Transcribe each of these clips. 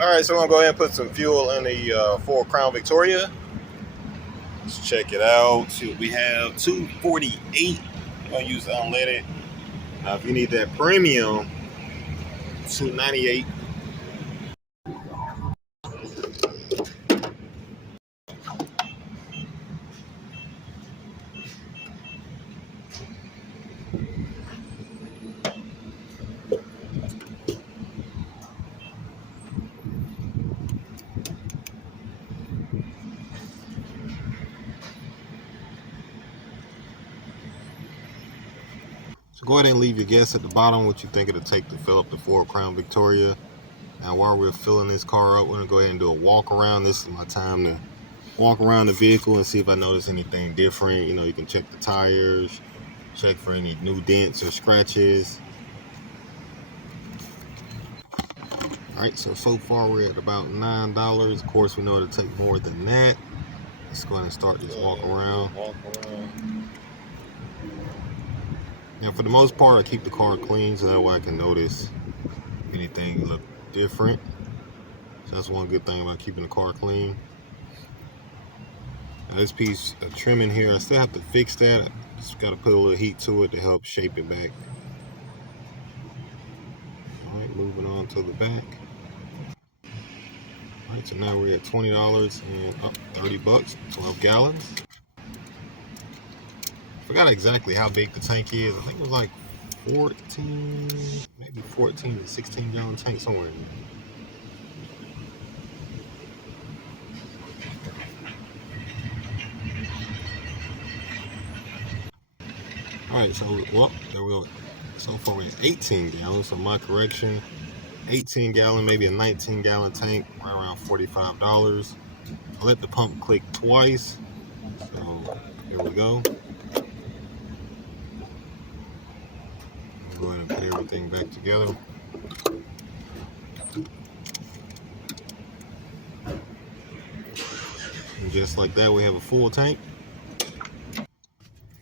Alright, so I'm going to go ahead and put some fuel in the Ford Crown Victoria. Let's check it out. See what we have. 248. I'm going to use unleaded. Now, if you need that premium, 298. So go ahead and leave your guess at the bottom what you think it'll take to fill up the Ford Crown Victoria. Now while we're filling this car up, we're going to go ahead and do a walk around. This is my time to walk around the vehicle and see if I notice anything different. You know, you can check the tires, check for any new dents or scratches. Alright, so far we're at about $9. Of course, we know it'll take more than that. Let's go ahead and start this walk around. Now, for the most part, I keep the car clean so that way I can notice if anything look different. So that's one good thing about keeping the car clean. Now, this piece of trim in here, I still have to fix that. I just got to put a little heat to it to help shape it back. All right, moving on to the back. All right, so now we're at $20 and 30 bucks, 12 gallons. Forgot exactly how big the tank is. I think it was like 14, maybe 14 to 16 gallon tank, somewhere in there. All right, so well, there we go. So far we're at 18 gallons. So my correction, 18 gallon, maybe a 19 gallon tank, right around $45. I let the pump click twice. So here we go. Go ahead and put everything back together. And just like that, we have a full tank.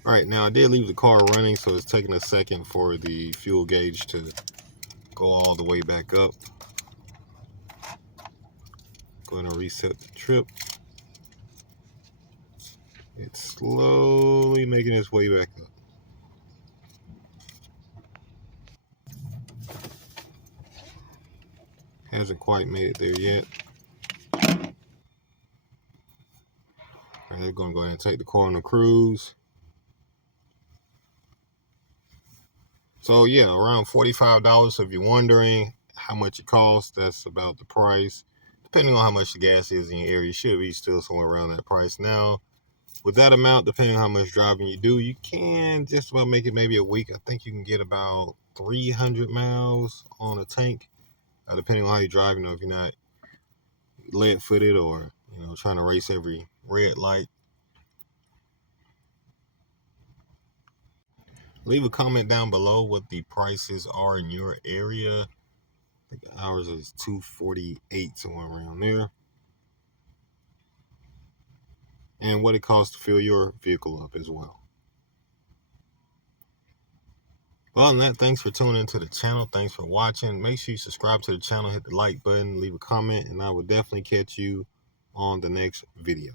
All right, now I did leave the car running, so it's taking a second for the fuel gauge to go all the way back up. Go ahead and reset the trip. It's slowly making its way back up. Hasn't quite made it there yet. All right, they're going to go ahead and take the car on a cruise. So yeah, around $45. So if you're wondering how much it costs, that's about the price. Depending on how much the gas is in your area, you should be still somewhere around that price. Now, with that amount, depending on how much driving you do, you can just about make it maybe a week. I think you can get about 300 miles on a tank, depending on how you drive. You know, if you're not lead-footed or, you know, trying to race every red light. Leave a comment down below what the prices are in your area. I think ours is $248, somewhere around there. And what it costs to fill your vehicle up as well. Well, other than that, thanks for tuning into the channel. Thanks for watching. Make sure you subscribe to the channel, hit the like button, leave a comment, and I will definitely catch you on the next video.